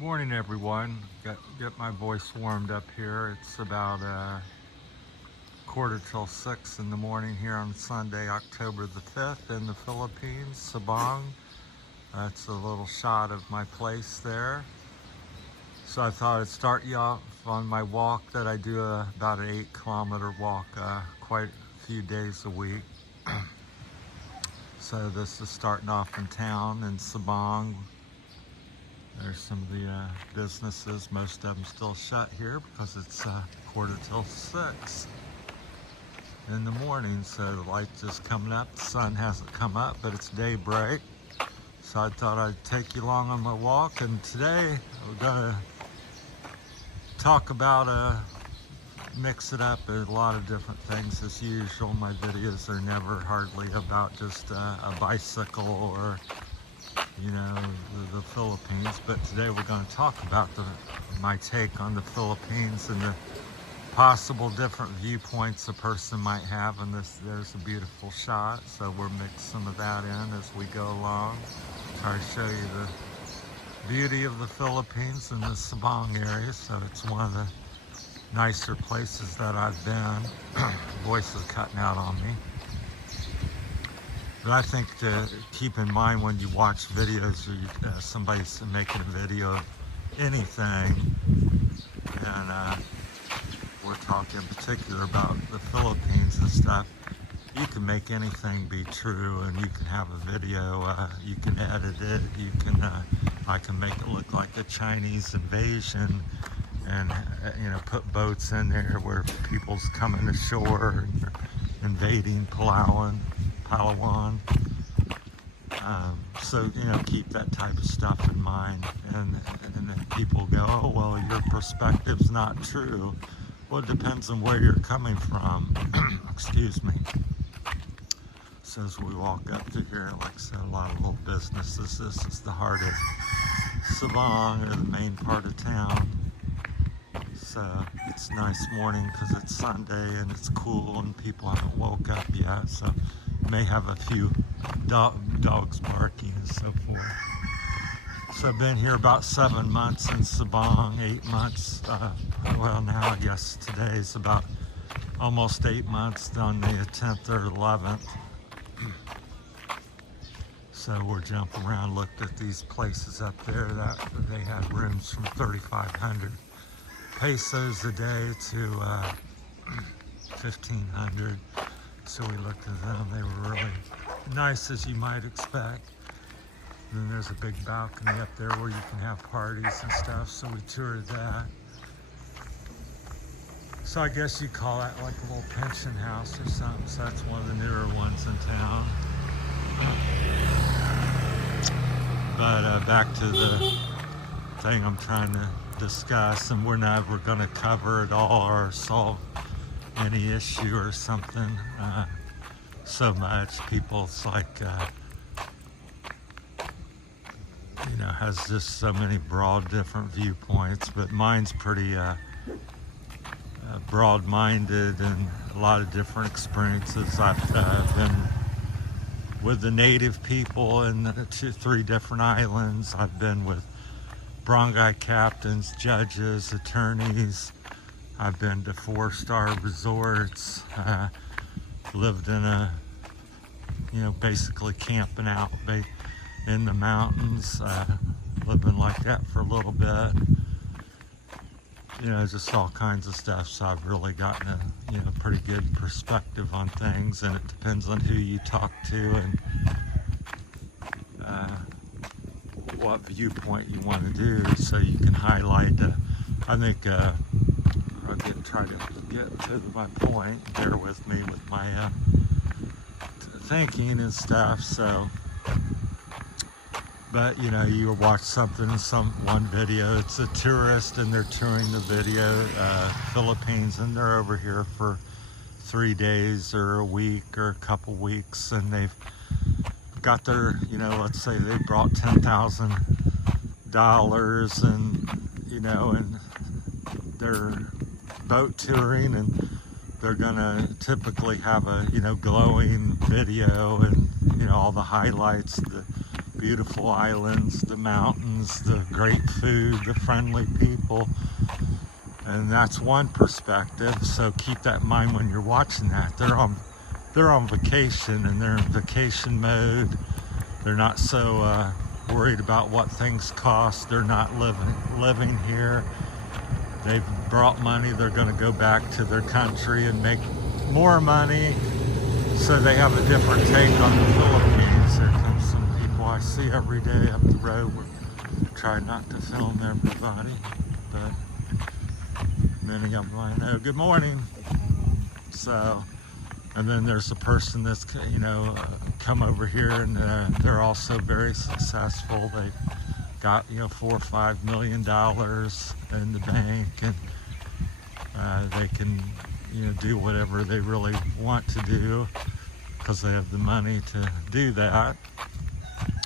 Morning, everyone. Get my voice warmed up here. It's about 6:15 in the morning here on Sunday, October the 5th in the Philippines, Sabang. That's a little shot of my place there. So I thought I'd start you off on my walk that I do, about an 8-kilometer walk quite a few days a week. So this is starting off in town in Sabang. There's some of the businesses, most of them still shut here because it's 6:45 in the morning, so the light's just coming up. The sun hasn't come up, but it's daybreak. So I thought I'd take you along on my walk, and today we're gonna talk about mix it up a lot of different things as usual. My videos are never hardly about just a bicycle or the Philippines, but today we're going to talk about my take on the Philippines and the possible different viewpoints a person might have. And there's a beautiful shot, so we'll mix some of that in as we go along. Try to show you the beauty of the Philippines and the Sabang area. So it's one of the nicer places that I've been. Voice is cutting out on me. But I think to keep in mind when you watch videos or somebody's making a video of anything, and we're talking in particular about the Philippines and stuff, you can make anything be true, and you can have a video, you can edit it, I can make it look like a Chinese invasion, and put boats in there where people's coming ashore and invading Palawan. So keep that type of stuff in mind, and then people go, oh well, your perspective's not true. Well, it depends on where you're coming from. Excuse me. So as we walk up to here, like I said, a lot of little businesses. This is the heart of Sabang, or the main part of town. So it's a nice morning because it's Sunday and it's cool and people haven't woke up yet, so may have a few dogs barking and so forth. So I've been here about 7 months in Sabang, 8 months. Well, now I guess today's about almost 8 months, on the 10th or 11th. So we're jumping around, looked at these places up there that they had rooms from 3,500 pesos a day to 1,500. So we looked at them. They were really nice, as you might expect. And then there's a big balcony up there where you can have parties and stuff, so we toured that. So I guess you call that like a little pension house or something. So that's one of the newer ones in town. But back to the thing I'm trying to discuss, and we're never going to cover it all or solve any issue or something so much. People's like has just so many broad different viewpoints, but mine's pretty broad-minded, and a lot of different experiences. I've been with the native people in 3 different islands. I've been with barangay captains, judges, attorneys. I've been to 4-star resorts, lived in basically camping out in the mountains, living like that for a little bit. Just all kinds of stuff. So I've really gotten a pretty good perspective on things, and it depends on who you talk to and what viewpoint you want to do, so you can highlight. I think try to get to my point. Bear with me with my thinking and stuff. So, but you watch something in one video. It's a tourist and they're touring the video, Philippines, and they're over here for 3 days or a week or a couple weeks, and they've got their, let's say they brought $10,000, and they're boat touring, and they're gonna typically have a glowing video, and all the highlights, the beautiful islands, the mountains, the great food, the friendly people. And that's one perspective, so keep that in mind when you're watching that. They're on vacation, and they're in vacation mode. They're not so worried about what things cost. They're not living here. They've brought money. They're going to go back to their country and make more money. So they have a different take on the Philippines. There comes some people I see every day up the road. We try not to film everybody, but many of them I know. Good morning. So, and then there's a person that's, come over here, and they're also very successful. They got, $4 or $5 million in the bank, and they can, do whatever they really want to do because they have the money to do that.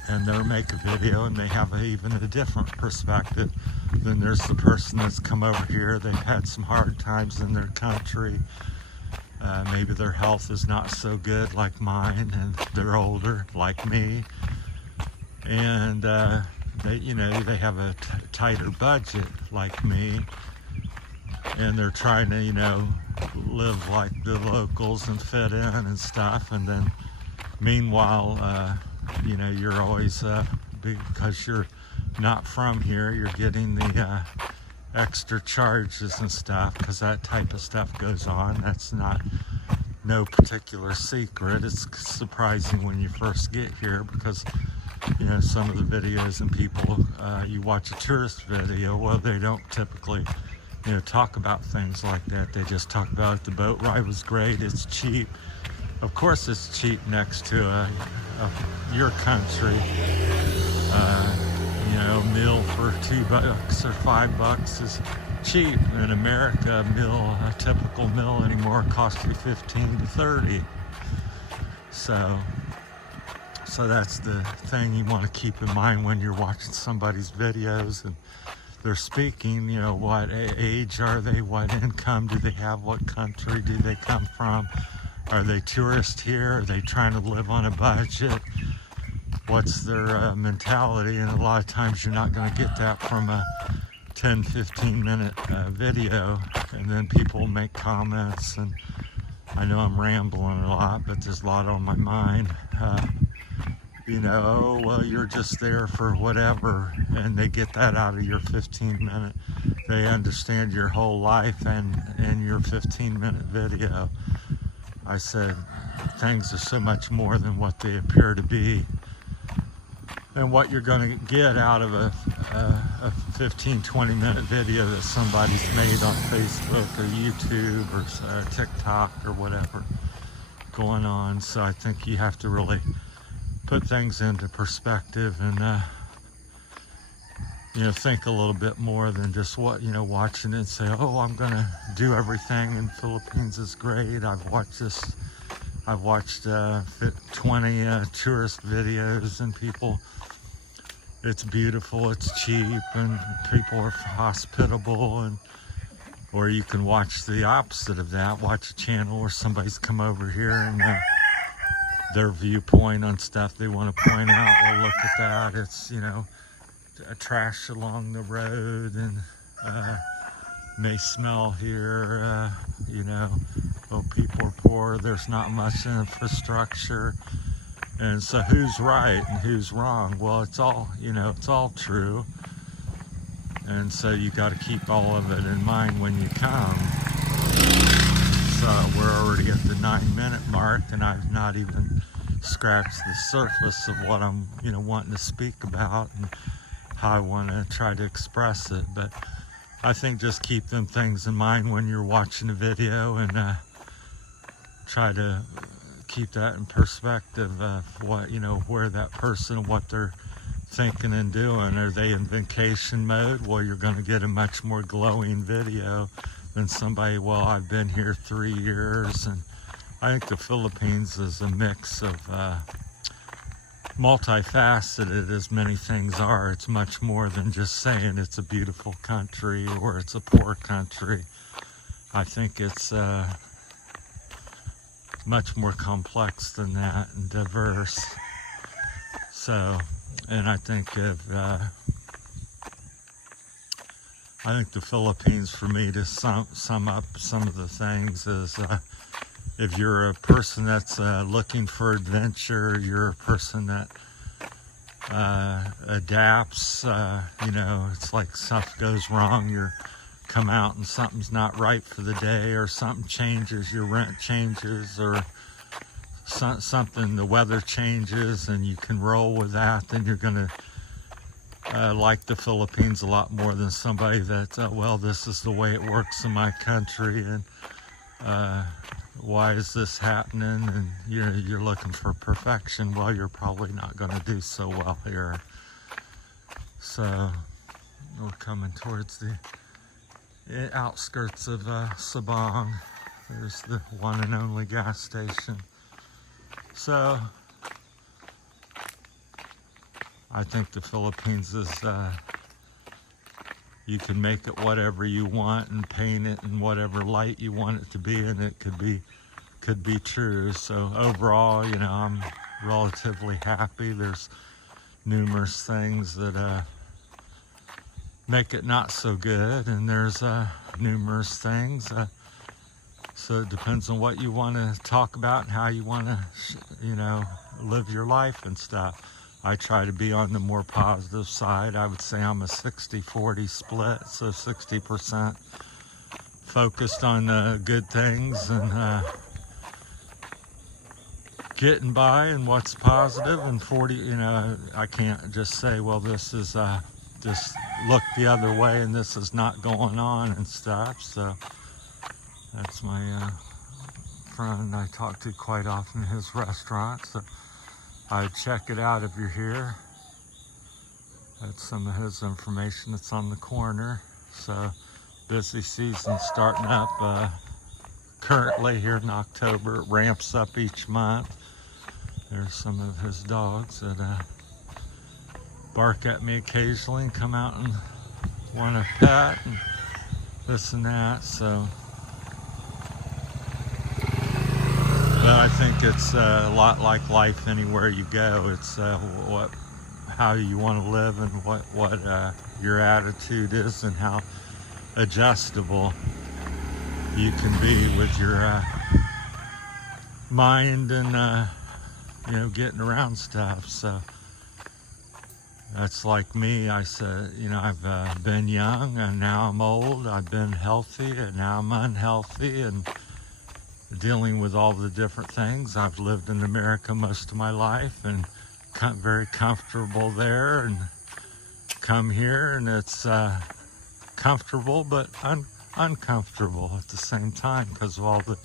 And they'll make a video, and they have even a different perspective. Then there's the person that's come over here. They've had some hard times in their country. Maybe their health is not so good like mine, and they're older like me. And they have a tighter budget like me. And they're trying to, live like the locals and fit in and stuff. And then meanwhile, you're always, because you're not from here, you're getting the extra charges and stuff, because that type of stuff goes on. That's no particular secret. It's surprising when you first get here, because some of the videos and people, you watch a tourist video, well, they don't typically talk about things like that. They just talk about the boat ride was great, it's cheap. Of course it's cheap next to your country. A meal for $2 or $5 is cheap. In America, a typical meal anymore costs you $15 to $30. So that's the thing you want to keep in mind when you're watching somebody's videos and they're speaking. What age are they? What income do they have? What country do they come from? Are they tourists here? Are they trying to live on a budget? What's their mentality? And a lot of times you're not going to get that from a 10-15 minute video. And then people make comments, and I know I'm rambling a lot, but there's a lot on my mind. Oh, well, you're just there for whatever, and they get that out of your 15-minute. They understand your whole life and your 15-minute video. I said, things are so much more than what they appear to be. And what you're going to get out of a 15-20 minute video that somebody's made on Facebook or YouTube or TikTok or whatever going on. So I think you have to really put things into perspective and think a little bit more than just watching it and say, oh, I'm going to do everything in Philippines is great. I've watched 20 tourist videos, and people, it's beautiful, it's cheap, and people are hospitable. Or you can watch the opposite of that. Watch a channel where somebody's come over here and their viewpoint on stuff they want to point out. Well, look at that. It's, trash along the road, and may smell here, oh, people are poor, there's not much infrastructure. And so who's right and who's wrong? Well, it's all, it's all true. And so you got to keep all of it in mind when you come. So we're already at the 9-minute mark, and I've not even scratched the surface of what I'm, wanting to speak about and how I want to try to express it. But I think just keep them things in mind when you're watching a video, and try to keep that in perspective of what, where that person, what they're thinking and doing. Are they in vacation mode? Well, you're going to get a much more glowing video than somebody, well, I've been here 3 years. And I think the Philippines is a mix of multifaceted, as many things are. It's much more than just saying it's a beautiful country or it's a poor country. I think it's much more complex than that and diverse. So And I think the Philippines, for me, to sum up some of the things, is if you're a person that's looking for adventure, you're a person that adapts, it's like stuff goes wrong, you come out and something's not right for the day, or something changes, your rent changes, or something, the weather changes, and you can roll with that, then you're going to like the Philippines a lot more than somebody that, well, this is the way it works in my country, and why is this happening, and you're looking for perfection. Well, you're probably not going to do so well here. So we're coming towards the outskirts of Sabang. There's the one and only gas station. So I think the Philippines is, you can make it whatever you want and paint it in whatever light you want it to be, and it could be true. So overall, I'm relatively happy. There's numerous things that make it not so good, and there's numerous things. So it depends on what you want to talk about and how you want to, live your life and stuff. I try to be on the more positive side. I would say I'm a 60-40 split, so 60% focused on the good things and getting by and what's positive, and 40, I can't just say, well, this is just look the other way and this is not going on and stuff. So that's my friend I talk to quite often, his restaurant. So I'd check it out if you're here. That's some of his information that's on the corner. So busy season starting up currently here in October. It ramps up each month. There's some of his dogs that bark at me occasionally and come out and want a pet and this and that. So but I think it's a lot like life anywhere you go. It's how you want to live, and what your attitude is, and how adjustable you can be with your mind and getting around stuff. So that's like me. I said, I've been young and now I'm old. I've been healthy and now I'm unhealthy, and dealing with all the different things. I've lived in America most of my life and very comfortable there, and come here and it's comfortable but uncomfortable at the same time because of all the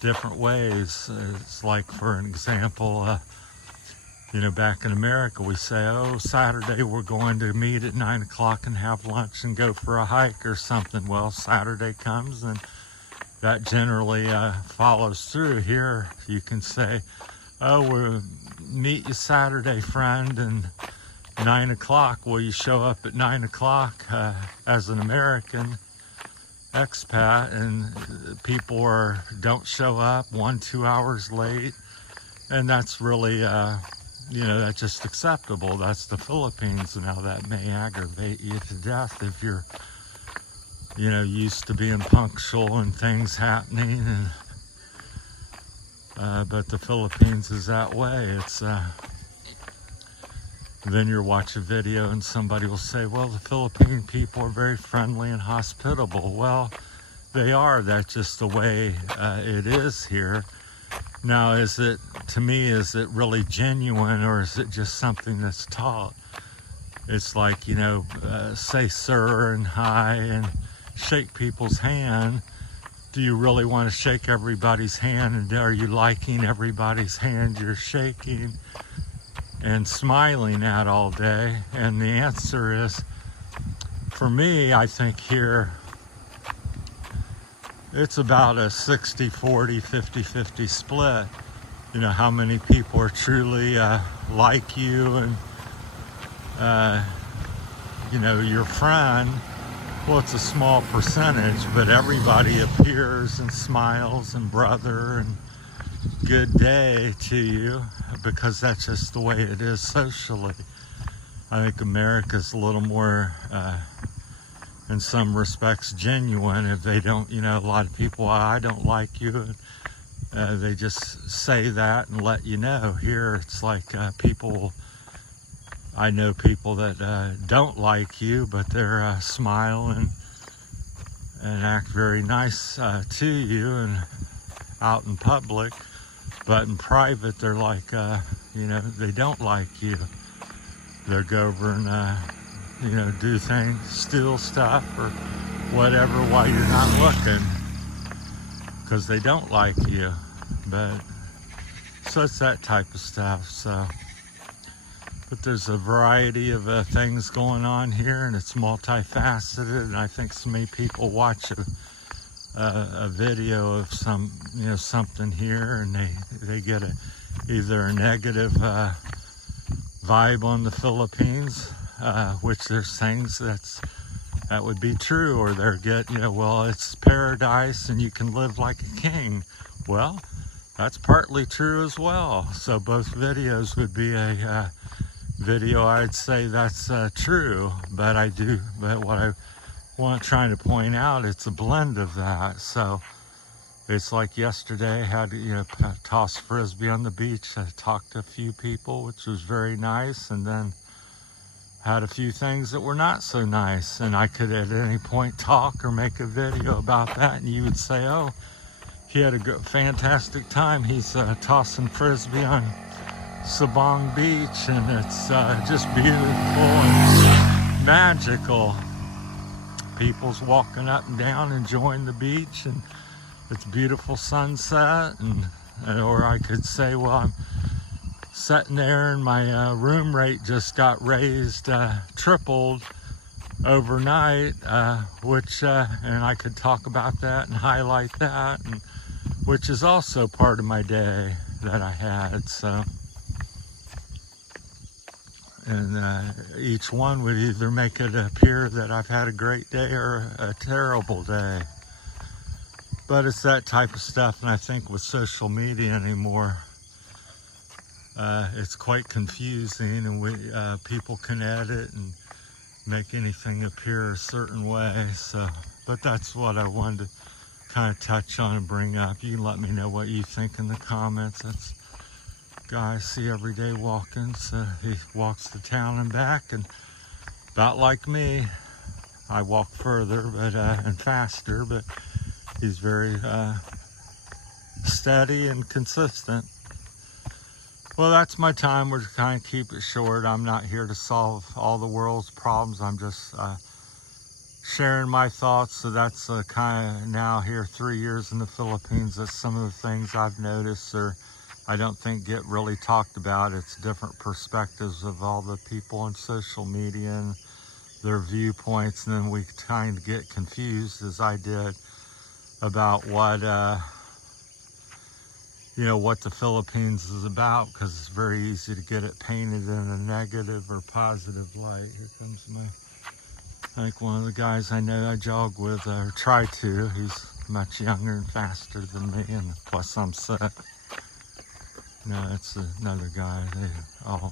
different ways. It's like, for an example, back in America we say, oh, Saturday we're going to meet at 9 o'clock and have lunch and go for a hike or something. Well, Saturday comes and that generally follows through. Here you can say, oh, we'll meet you Saturday, friend, and 9 o'clock. Well, you show up at 9 o'clock as an American expat, and people don't show up 1-2 hours late, and that's really that's just acceptable. That's the Philippines. Now that may aggravate you to death if you're used to being punctual and things happening, and but the Philippines is that way. It's then you'll watch a video and somebody will say, well, the Philippine people are very friendly and hospitable. Well, they are. That's just the way it is here. Now, is it really genuine, or is it just something that's taught? It's like, say sir and hi and shake people's hand. Do you really want to shake everybody's hand, and are you liking everybody's hand you're shaking and smiling at all day? And the answer is, for me, I think here it's about a 60-40, 50-50 split. How many people are truly like you and your friend. Well, it's a small percentage, but everybody appears and smiles and brother and good day to you, because that's just the way it is socially. I think America's a little more, in some respects, genuine. If they don't, a lot of people, I don't like you, they just say that and let you know. Here, it's like I know people that don't like you, but they're smiling and act very nice to you and out in public, but in private they're like, they don't like you. They'll go over and, do things, steal stuff or whatever while you're not looking, because they don't like you. But so it's that type of stuff. So, but there's a variety of things going on here, and it's multifaceted. And I think so many people watch a video of something here, and they get either a negative vibe on the Philippines, which there's things that would be true, or they're well, it's paradise and you can live like a king. Well, that's partly true as well. So both videos would be a video I'd say that's true, but what I trying to point out, it's a blend of that. So it's like yesterday I had to toss frisbee on the beach. I talked to a few people, which was very nice, and then had a few things that were not so nice, and I could at any point talk or make a video about that, and you would say, oh, he had a fantastic time. He's tossing frisbee on Sabang beach, and it's just beautiful and magical. People's walking up and down enjoying the beach, and it's beautiful sunset. Or I could say, well, I'm sitting there and my room rate just got raised, tripled overnight, and I could talk about that and highlight that, and which is also part of my day that I had. So, and each one would either make it appear that I've had a great day or a terrible day. But it's that type of stuff, and I think with social media anymore, it's quite confusing, and people can edit and make anything appear a certain way. So, but that's what I wanted to kind of touch on and bring up. You can let me know what you think in the comments. That's a guy I see every day walking, so he walks to town and back, and about like me, I walk further and faster, but he's very steady and consistent. Well, that's my time. We're trying to keep it short. I'm not here to solve all the world's problems. I'm just sharing my thoughts. So that's kind of now here 3 years in the Philippines. That's some of the things I've noticed, or I don't think get really talked about. It's different perspectives of all the people on social media and their viewpoints, and then we kind of get confused, as I did, about what what the Philippines is about, because it's very easy to get it painted in a negative or positive light. Here comes I think one of the guys I know I jog with, or try to. He's much younger and faster than me, and plus I'm set. No, it's another guy. A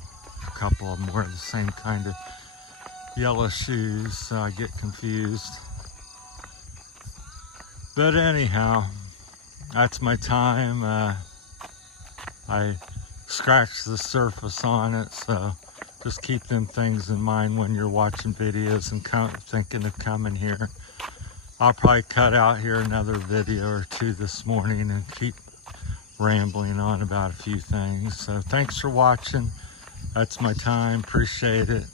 couple of them wear the same kind of yellow shoes, so I get confused. But anyhow, that's my time. I scratched the surface on it, so just keep them things in mind when you're watching videos and thinking of coming here. I'll probably cut out here another video or two this morning and keep rambling on about a few things. So thanks for watching. That's my time. Appreciate it.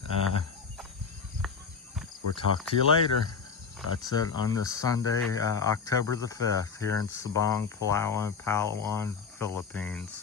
We'll talk to you later. That's it on this Sunday, October the 5th, here in Sabang, Palawan, Philippines.